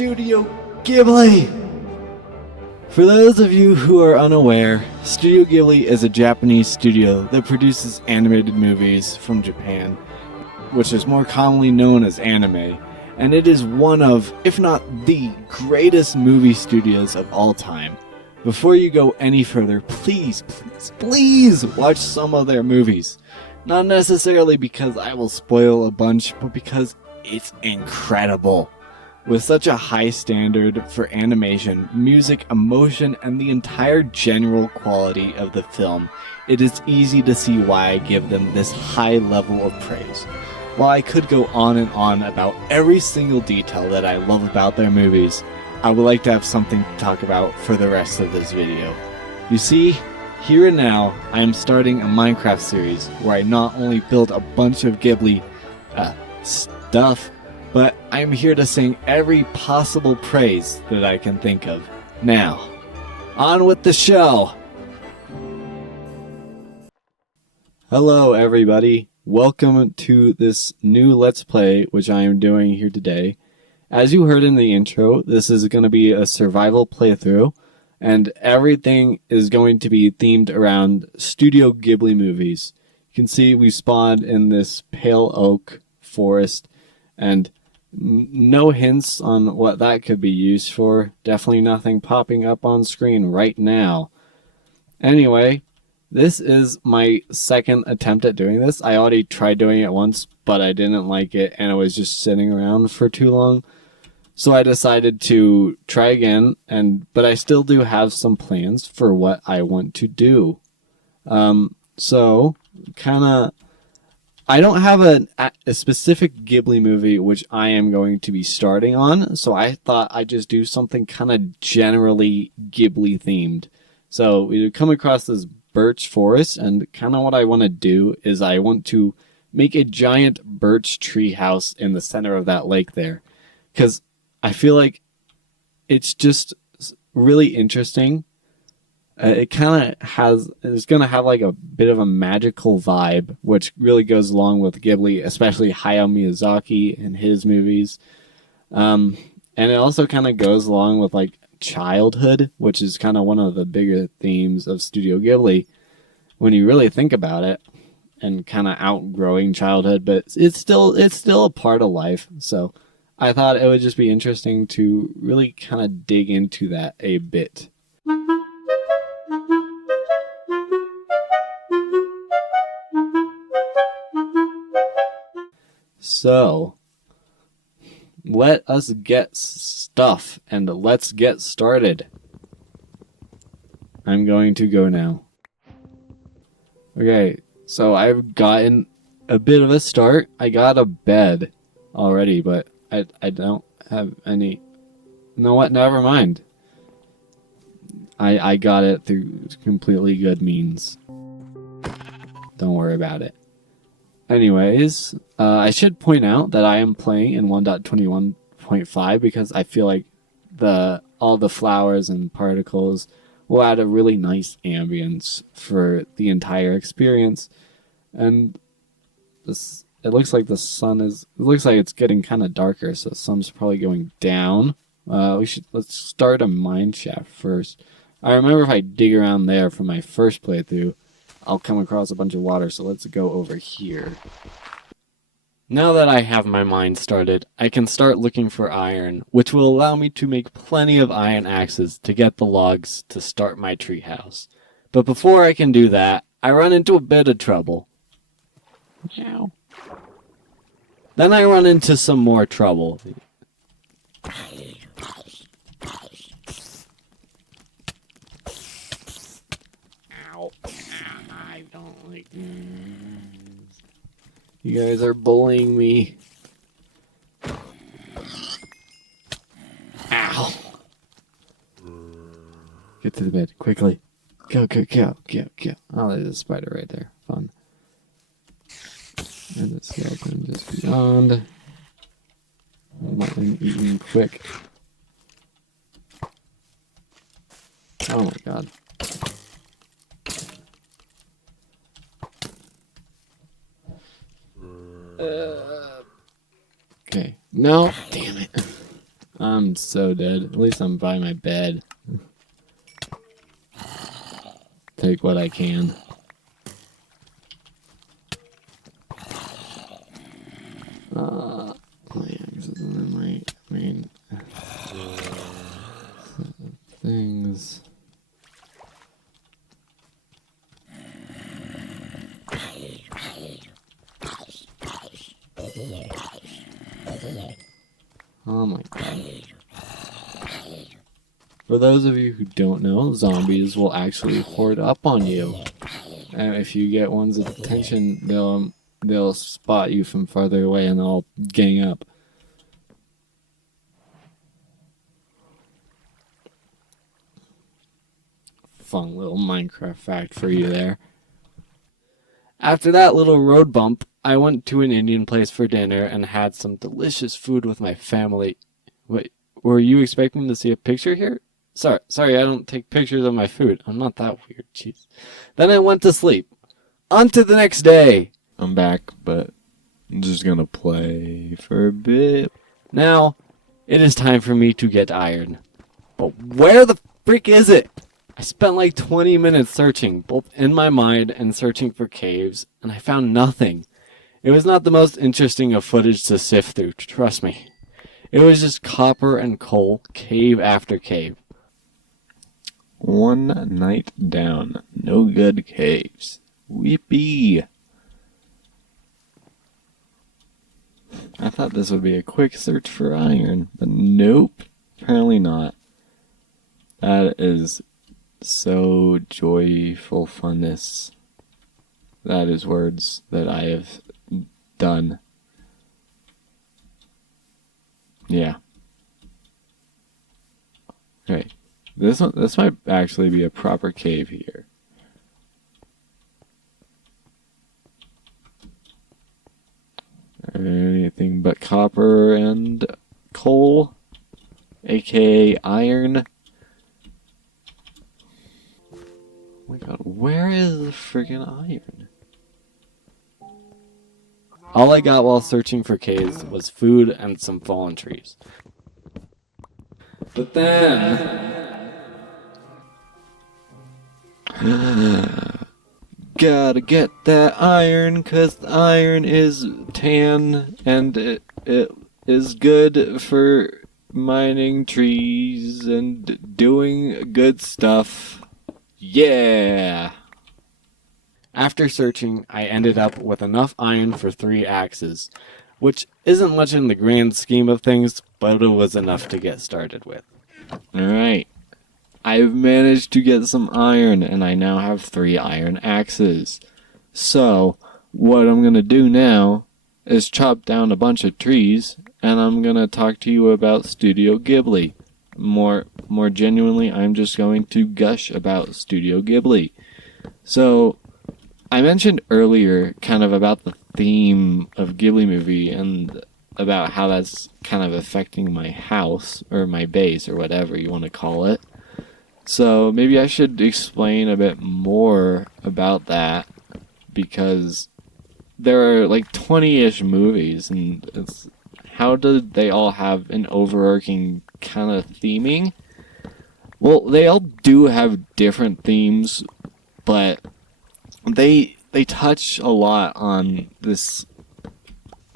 Studio Ghibli! For those of you who are unaware, Studio Ghibli is a Japanese studio that produces animated movies from Japan, which is more commonly known as anime, and it is one of, if not the greatest movie studios of all time. Before you go any further, please watch some of their movies. Not necessarily because I will spoil a bunch, but because it's incredible. With such a high standard for animation, music, emotion, and the entire general quality of the film, it is easy to see why I give them this high level of praise. While I could go on and on about every single detail that I love about their movies, I would like to have something to talk about for the rest of this video. You see, here and now, I am starting a Minecraft series where I not only build a bunch of Ghibli stuff, but I am here to sing every possible praise that I can think of. Now, on with the show! Hello everybody, welcome to this new Let's Play which I am doing here today. As you heard in the intro, this is going to be a survival playthrough, and everything is going to be themed around Studio Ghibli movies. You can see we spawned in this pale oak forest, and no hints on what that could be used for. Definitely nothing popping up on screen right now. Anyway, this is my second attempt at doing this. I already tried doing it once, but I didn't like it, and it was just sitting around for too long. So I decided to try again, but I still do have some plans for what I want to do. I don't have a specific Ghibli movie which I am going to be starting on, so I thought I'd just do something kind of generally Ghibli themed. So we come across this birch forest, and kind of what I want to do is I want to make a giant birch tree house in the center of that lake there, because I feel like it's just really interesting. It's going to have like a bit of a magical vibe, which really goes along with Ghibli, especially Hayao Miyazaki and his movies. And it also kind of goes along with like childhood, which is kind of one of the bigger themes of Studio Ghibli when you really think about it, and kind of outgrowing childhood, but it's still a part of life. So I thought it would just be interesting to really kind of dig into that a bit. So, let us get stuff and let's get started. I'm going to go now. Okay, so I've gotten a bit of a start. I got a bed already, but I don't have any. You know what? Never mind. I got it through completely good means. Don't worry about it. Anyways, I should point out that I am playing in 1.21.5 because I feel like all the flowers and particles will add a really nice ambience for the entire experience. And it looks like it looks like it's getting kind of darker, so the sun's probably going down. Let's start a mine shaft first. I remember if I dig around there from my first playthrough, I'll come across a bunch of water, so let's go over here. Now that I have my mine started, I can start looking for iron, which will allow me to make plenty of iron axes to get the logs to start my treehouse. But before I can do that, I run into a bit of trouble. Meow. Then I run into some more trouble. Ow. I don't like this. You guys are bullying me. Ow. Get to the bed, quickly. Go. Oh, there's a spider right there. Fun. And the skeleton just beyond. Let them eaten quick. Oh my god. Okay. No, damn it. I'm so dead. At least I'm by my bed. Take what I can. My axes and then my main things. Oh my god. For those of you who don't know, zombies will actually horde up on you. And if you get one's attention, they'll spot you from farther away and they'll gang up. Fun little Minecraft fact for you there. After that little road bump, I went to an Indian place for dinner and had some delicious food with my family. Wait, were you expecting to see a picture here? Sorry, I don't take pictures of my food. I'm not that weird, jeez. Then I went to sleep. On to the next day. I'm back, but I'm just gonna play for a bit. Now, it is time for me to get iron. But where the frick is it? I spent like 20 minutes searching, both in my mind and searching for caves, and I found nothing. It was not the most interesting of footage to sift through, trust me. It was just copper and coal, cave after cave. One night down, no good caves. Weepy. I thought this would be a quick search for iron, but nope, apparently not. That is so joyful funness. That is words that I have done. Yeah. Okay. This might actually be a proper cave here. Anything but copper and coal, aka iron. Oh my god, where is the friggin' iron? All I got while searching for caves was food and some fallen trees. But then... Gotta get that iron, 'cause the iron is tan and it is good for mining trees and doing good stuff. Yeah! After searching, I ended up with enough iron for 3 axes, which isn't much in the grand scheme of things, but it was enough to get started with. Alright. I've managed to get some iron, and I now have 3 iron axes. So, what I'm gonna do now is chop down a bunch of trees, and I'm gonna talk to you about Studio Ghibli. More genuinely, I'm just going to gush about Studio Ghibli. So, I mentioned earlier kind of about the theme of Ghibli movie and about how that's kind of affecting my house, or my base, or whatever you want to call it. So maybe I should explain a bit more about that, because there are like 20-ish movies, and it's how do they all have an overarching kind of theming? Well, they all do have different themes, but they touch a lot on this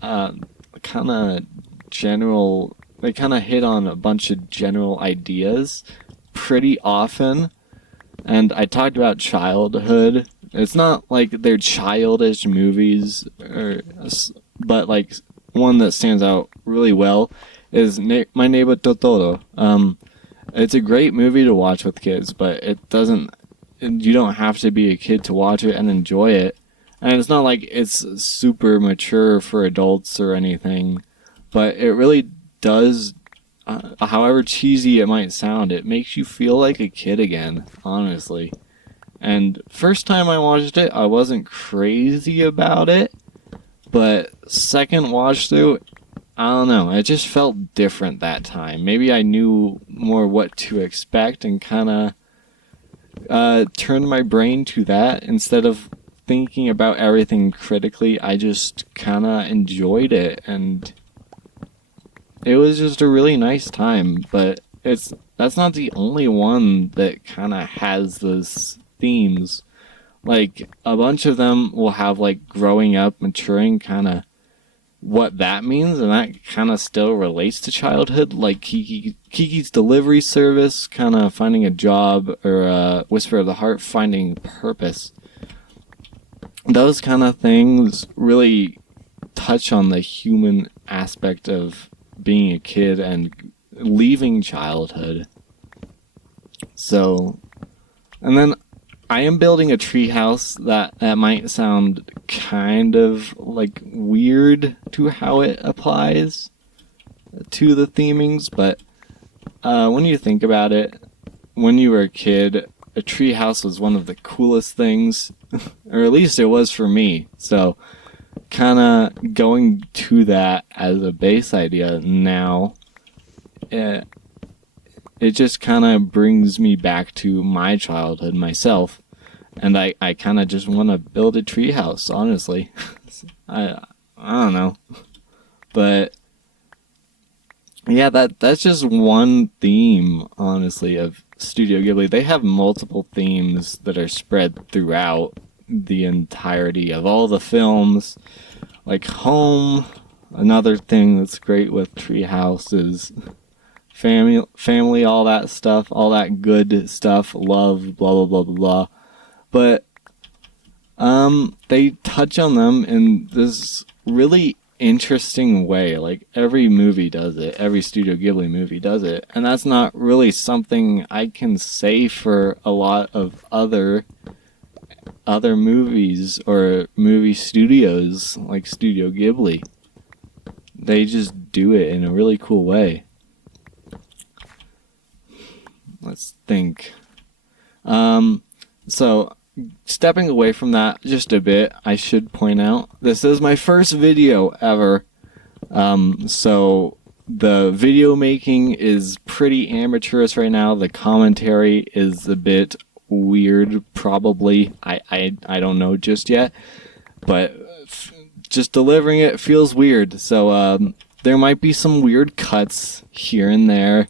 kind of general. They kind of hit on a bunch of general ideas pretty often, and I talked about childhood. It's not like they're childish movies, but like one that stands out really well is My Neighbor Totoro. It's a great movie to watch with kids, but it doesn't. You don't have to be a kid to watch it and enjoy it, and it's not like it's super mature for adults or anything, but it really does. However cheesy it might sound, it makes you feel like a kid again, honestly. And first time I watched it, I wasn't crazy about it, but second watch through, I don't know, it just felt different that time. Maybe I knew more what to expect and kind of turned my brain to that instead of thinking about everything critically. I just kind of enjoyed it, and it was just a really nice time. But that's not the only one that kind of has those themes. Like a bunch of them will have like growing up, maturing, kind of what that means, and that kind of still relates to childhood. Like Kiki's delivery service, kind of finding a job, or Whisper of the Heart, finding purpose. Those kind of things really touch on the human aspect of being a kid and leaving childhood. So, and then I am building a treehouse that might sound kind of like weird to how it applies to the themings, but when you think about it, when you were a kid, a treehouse was one of the coolest things, or at least it was for me. So, kind of going to that as a base idea now, it just kind of brings me back to my childhood myself. And I kind of just want to build a treehouse, honestly. I don't know. But yeah, that's just one theme, honestly, of Studio Ghibli. They have multiple themes that are spread throughout the entirety of all the films. Like home, another thing that's great with treehouse is family, all that stuff, all that good stuff, love, blah blah blah blah blah. But they touch on them in this really interesting way. Like every movie does it, every Studio Ghibli movie does it, and that's not really something I can say for a lot of other movies or movie studios like Studio Ghibli. They just do it in a really cool way. Let's think. So, stepping away from that just a bit, I should point out, this is my first video ever. So, the video making is pretty amateurish right now. The commentary is a bit weird, probably. I don't know just yet. But just delivering it feels weird. So, there might be some weird cuts here and there.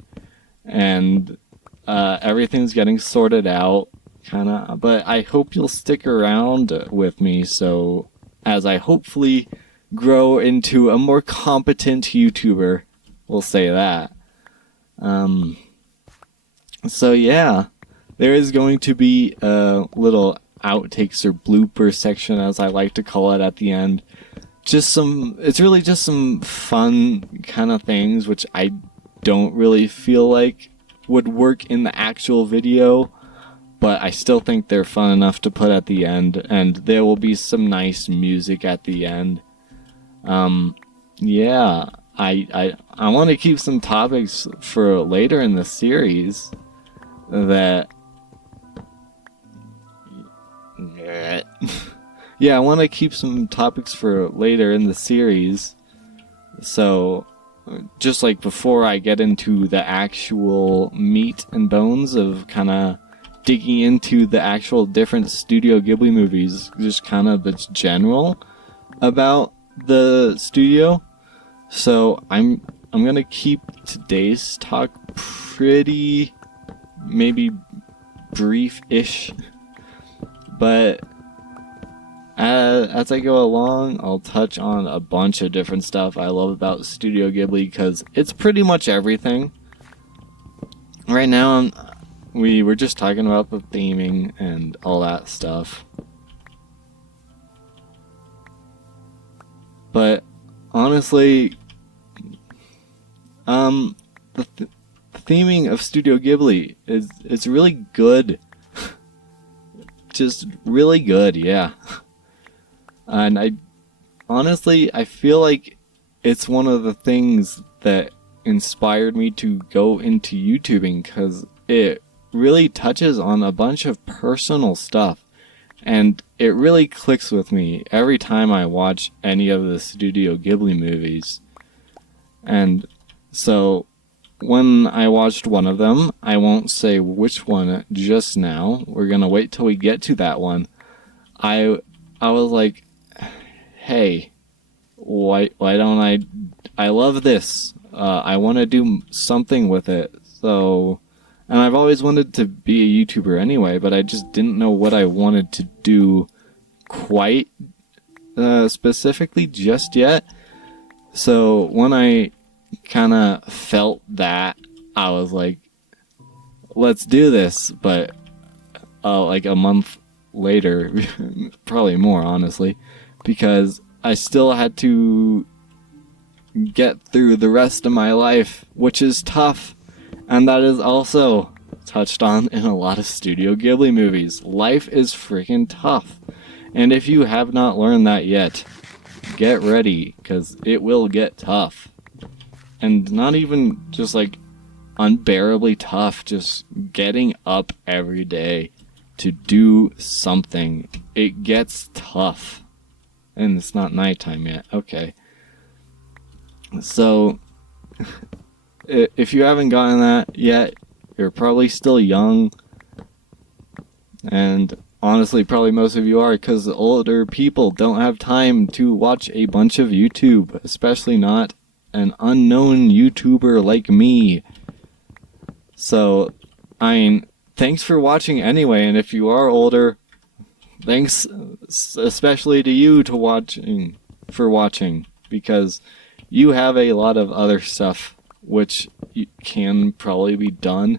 And everything's getting sorted out. But I hope you'll stick around with me, so as I hopefully grow into a more competent YouTuber, we'll say that. So yeah, there is going to be a little outtakes or blooper section, as I like to call it, at the end. It's really just some fun kind of things, which I don't really feel like would work in the actual video, but I still think they're fun enough to put at the end, and there will be some nice music at the end. Yeah, I want to keep some topics for later in the series that... Yeah, I want to keep some topics for later in the series, so just like before I get into the actual meat and bones of kind of digging into the actual different Studio Ghibli movies, just kind of that's general about the studio. So I'm gonna keep today's talk pretty maybe brief-ish, but as I go along, I'll touch on a bunch of different stuff I love about Studio Ghibli, because it's pretty much everything. Right now, we were just talking about the theming and all that stuff. But honestly, the theming of Studio Ghibli is really good. Just really good, yeah. And I feel like it's one of the things that inspired me to go into YouTubing, because it really touches on a bunch of personal stuff, and it really clicks with me every time I watch any of the Studio Ghibli movies. And so when I watched one of them, I won't say which one just now, we're gonna wait till we get to that one, I was like, hey, why don't I love this. I want to do something with it. So, and I've always wanted to be a YouTuber anyway, but I just didn't know what I wanted to do quite specifically just yet. So when I kind of felt that, I was like, let's do this. But like a month later, probably more honestly, because I still had to get through the rest of my life, which is tough. And that is also touched on in a lot of Studio Ghibli movies. Life is freaking tough. And if you have not learned that yet, get ready, because it will get tough. And not even just like unbearably tough, just getting up every day to do something. It gets tough. And it's not nighttime yet. Okay. So, if you haven't gotten that yet, you're probably still young. And honestly, probably most of you are, because older people don't have time to watch a bunch of YouTube, especially not an unknown YouTuber like me. So, I mean, thanks for watching anyway, and if you are older, thanks especially to you for watching, because you have a lot of other stuff which can probably be done.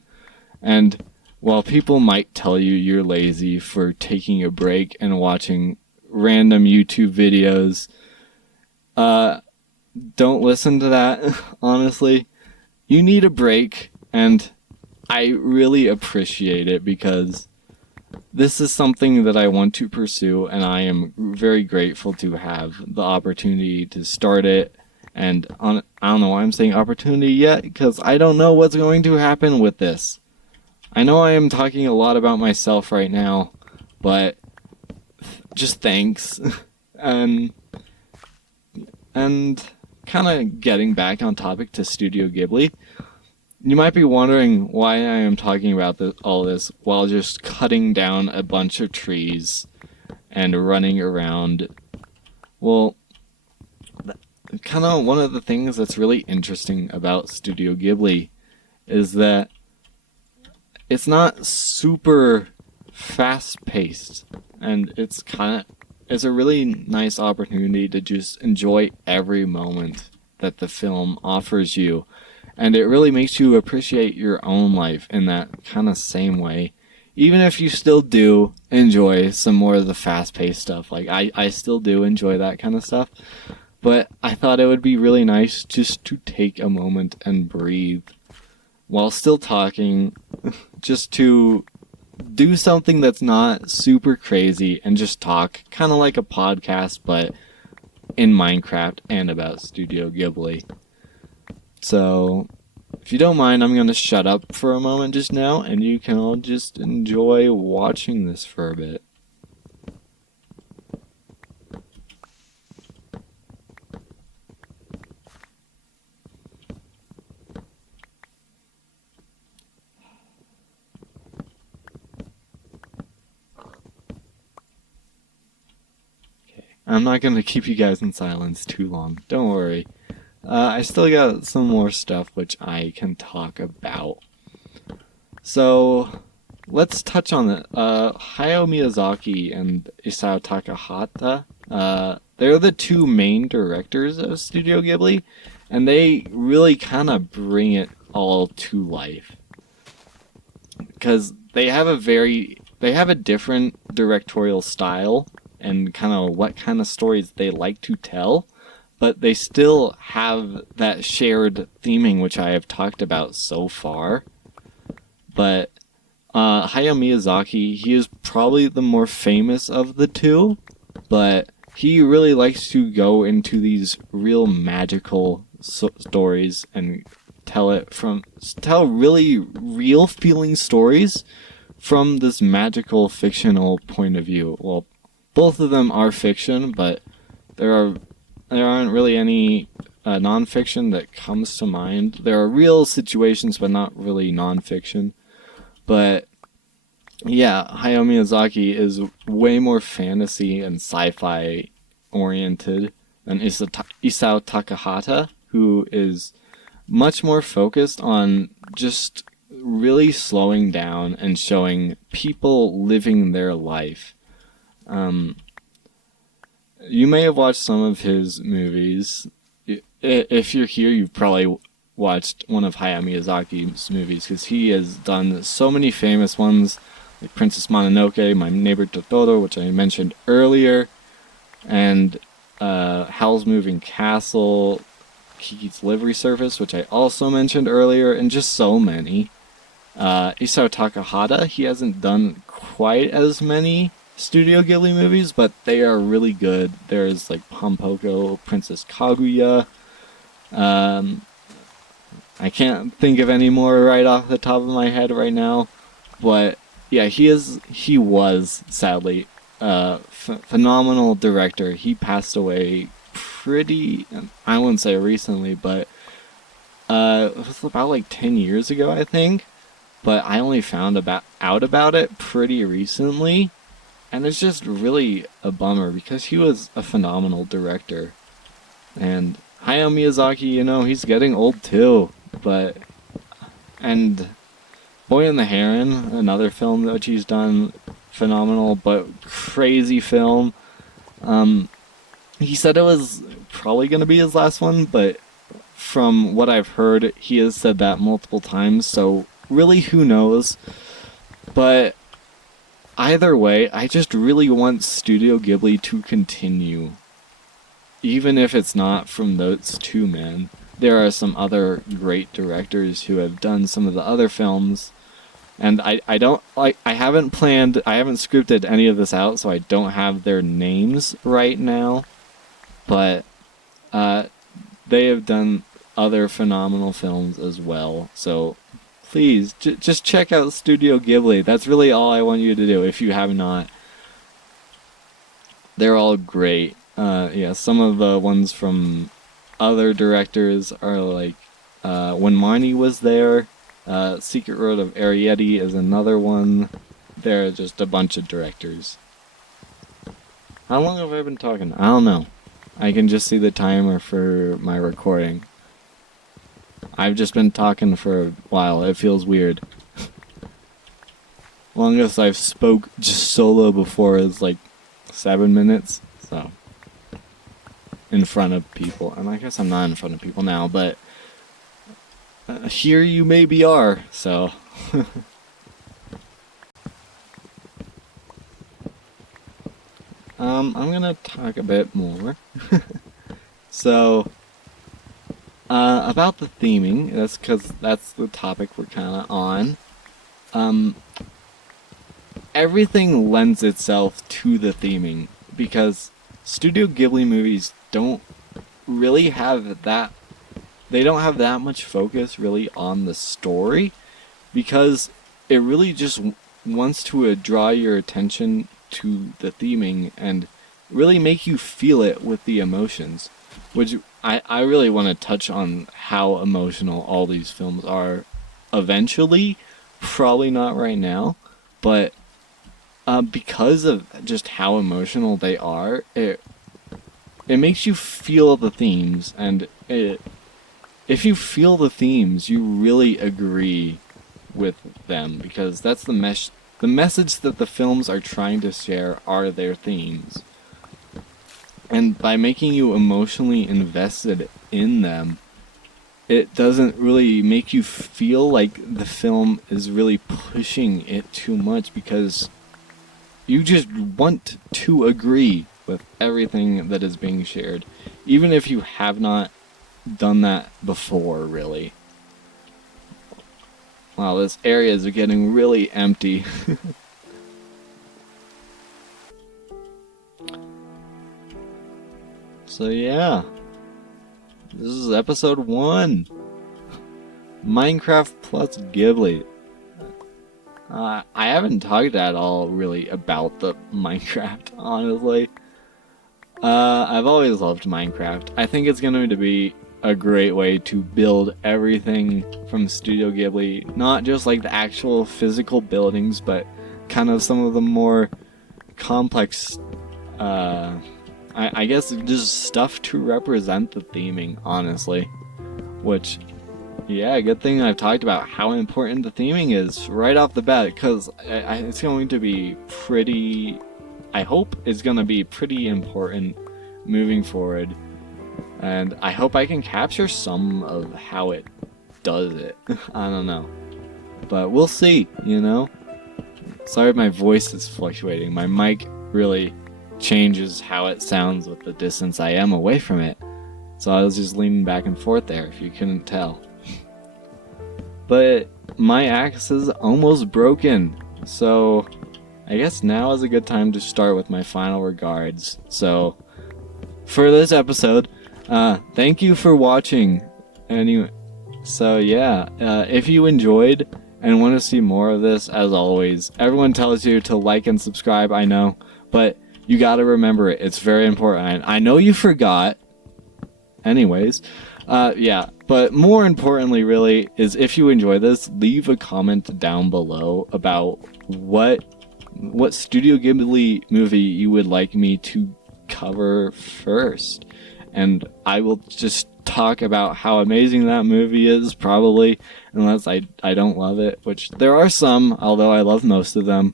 And while people might tell you you're lazy for taking a break and watching random YouTube videos, don't listen to that. Honestly, you need a break, and I really appreciate it, because this is something that I want to pursue, and I am very grateful to have the opportunity to start it. And I don't know why I'm saying opportunity yet, because I don't know what's going to happen with this. I know I am talking a lot about myself right now, but just thanks. and kind of getting back on topic to Studio Ghibli, you might be wondering why I am talking about all this while just cutting down a bunch of trees and running around. Well, kind of one of the things that's really interesting about Studio Ghibli is that it's not super fast-paced, and it's a really nice opportunity to just enjoy every moment that the film offers you, and it really makes you appreciate your own life in that kind of same way, even if you still do enjoy some more of the fast-paced stuff. Like I still do enjoy that kind of stuff. But I thought it would be really nice just to take a moment and breathe while still talking, just to do something that's not super crazy and just talk, kind of like a podcast, but in Minecraft and about Studio Ghibli. So, if you don't mind, I'm going to shut up for a moment just now, and you can all just enjoy watching this for a bit. I'm not going to keep you guys in silence too long. Don't worry. I still got some more stuff which I can talk about. So, let's touch on it. Hayao Miyazaki and Isao Takahata, they're the two main directors of Studio Ghibli, and they really kind of bring it all to life. Because they have a different directorial style, and kind of what kind of stories they like to tell, but they still have that shared theming which I have talked about so far. But Hayao Miyazaki, he is probably the more famous of the two, but he really likes to go into these real magical stories and tell really real feeling stories from this magical fictional point of view. Well, both of them are fiction, but there aren't really any non-fiction that comes to mind. There are real situations, but not really non-fiction. But yeah, Hayao Miyazaki is way more fantasy and sci-fi oriented than Isao Takahata, who is much more focused on just really slowing down and showing people living their life. Um, you may have watched some of his movies. If you're here, you've probably watched one of Hayao Miyazaki's movies because he has done so many famous ones, like Princess Mononoke, My Neighbor Totoro, which I mentioned earlier, and Howl's Moving Castle, Kiki's Delivery Service, which I also mentioned earlier, and just so many. Isao Takahata, he hasn't done quite as many Studio Ghibli movies, but they are really good. There's like Pompoko, Princess Kaguya. Um, I can't think of any more right off the top of my head right now, but yeah, he was sadly a phenomenal director. He passed away pretty, I wouldn't say recently, but it was about like 10 years ago, I think. But I only found out about it pretty recently, and it's just really a bummer because he was a phenomenal director. And Hayao Miyazaki, he's getting old too. But and Boy and the Heron, another film that he's done, phenomenal but crazy film. He said it was probably gonna be his last one, but from what I've heard, he has said that multiple times. So really, who knows? But either way, I just really want Studio Ghibli to continue. Even if it's not from those two men. There are some other great directors who have done some of the other films. And I don't like I haven't scripted any of this out, so I don't have their names right now. But they have done other phenomenal films as well. So please, just check out Studio Ghibli. That's really all I want you to do if you have not. They're all great. Yeah, some of the ones from other directors are like When Marnie Was There, Secret Road of Arrietty is another one. There are just a bunch of directors. How long have I been talking? I don't know. I can just see the timer for my recording. I've just been talking for a while. It feels weird. Longest I've spoke just solo before is like 7 minutes. So in front of people, and I guess I'm not in front of people now, but here you maybe are. So I'm gonna talk a bit more. So about the theming, that's because that's the topic we're kind of on. Everything lends itself to the theming because Studio Ghibli movies don't really have that. They don't have that much focus really on the story because it really just wants to draw your attention to the theming and really make you feel it with the emotions, which I really want to touch on how emotional all these films are eventually. Probably not right now, but because of just how emotional they are, it makes you feel the themes, and if you feel the themes, you really agree with them because that's the message that the films are trying to share are their themes. And by making you emotionally invested in them, it doesn't really make you feel like the film is really pushing it too much because you just want to agree with everything that is being shared, even if you have not done that before, really. Wow, this area is getting really empty. So yeah, this is episode 1. Minecraft plus Ghibli. I haven't talked at all really about the Minecraft, honestly. I've always loved Minecraft. I think it's going to be a great way to build everything from Studio Ghibli. Not just like the actual physical buildings, but kind of some of the more complex, I guess just stuff to represent the theming, honestly. Which Yeah, good thing I've talked about how important the theming is right off the bat, because it's going to be pretty. I hope it's going to be pretty important moving forward, and I hope I can capture some of how it does it. I don't know, but we'll see. Sorry if my voice is fluctuating. My mic really changes how it sounds with the distance I am away from it, so I was just leaning back and forth there. If you couldn't tell. But my axe is almost broken, so I guess now is a good time to start with my final regards. So, for this episode, thank you for watching. Anyway, so yeah, if you enjoyed and want to see more of this, as always, everyone tells you to like and subscribe, I know, but you gotta remember it. It's very important. I know you forgot. Anyways, yeah, but more importantly, really, is if you enjoy this, leave a comment down below about what Studio Ghibli movie you would like me to cover first, and I will just talk about how amazing that movie is, probably, unless I don't love it, which there are some, although I love most of them,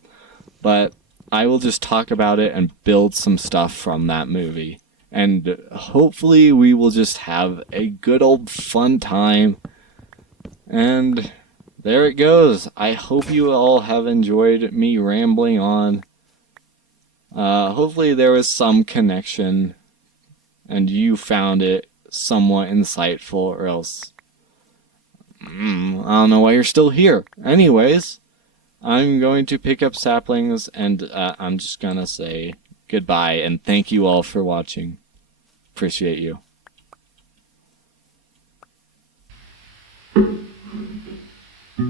but I will just talk about it and build some stuff from that movie. And hopefully we will just have a good old fun time. And there it goes. I hope you all have enjoyed me rambling on. Hopefully there was some connection and you found it somewhat insightful, or else I don't know why you're still here. Anyways, I'm going to pick up saplings, and I'm just gonna say goodbye and thank you all for watching. Appreciate you.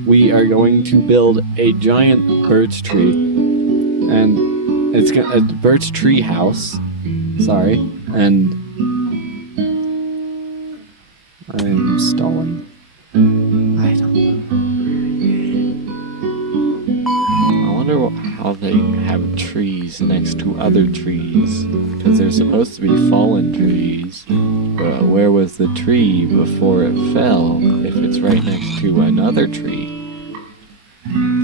We are going to build a giant birch tree, and it's a birch tree house. Sorry, and I'm stalling. I don't know. I wonder how they have trees next to other trees, because they're supposed to be fallen trees. But where was the tree before it fell if it's right next to another tree?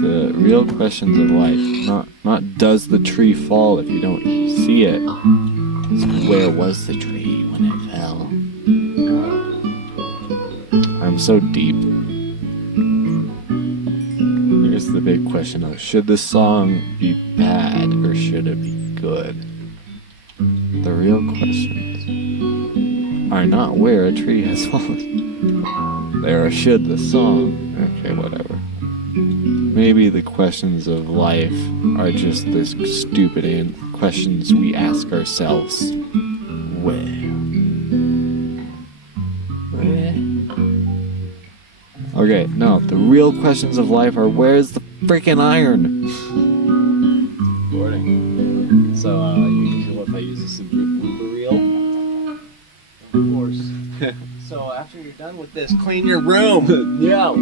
The real questions of life. Not does the tree fall if you don't see it. It's where was the tree when it fell? I'm so deep. Here's the big question of, should this song be bad or should it be good? The real questions are not where a tree has fallen. They are, should the song. Okay, whatever. Maybe the questions of life are just the stupid questions we ask ourselves. Where? Okay, no, the real questions of life are, where's the freaking iron? Recording. So, you usually if I use this blooper reel? Of course. So after you're done with this, clean your room! Yeah!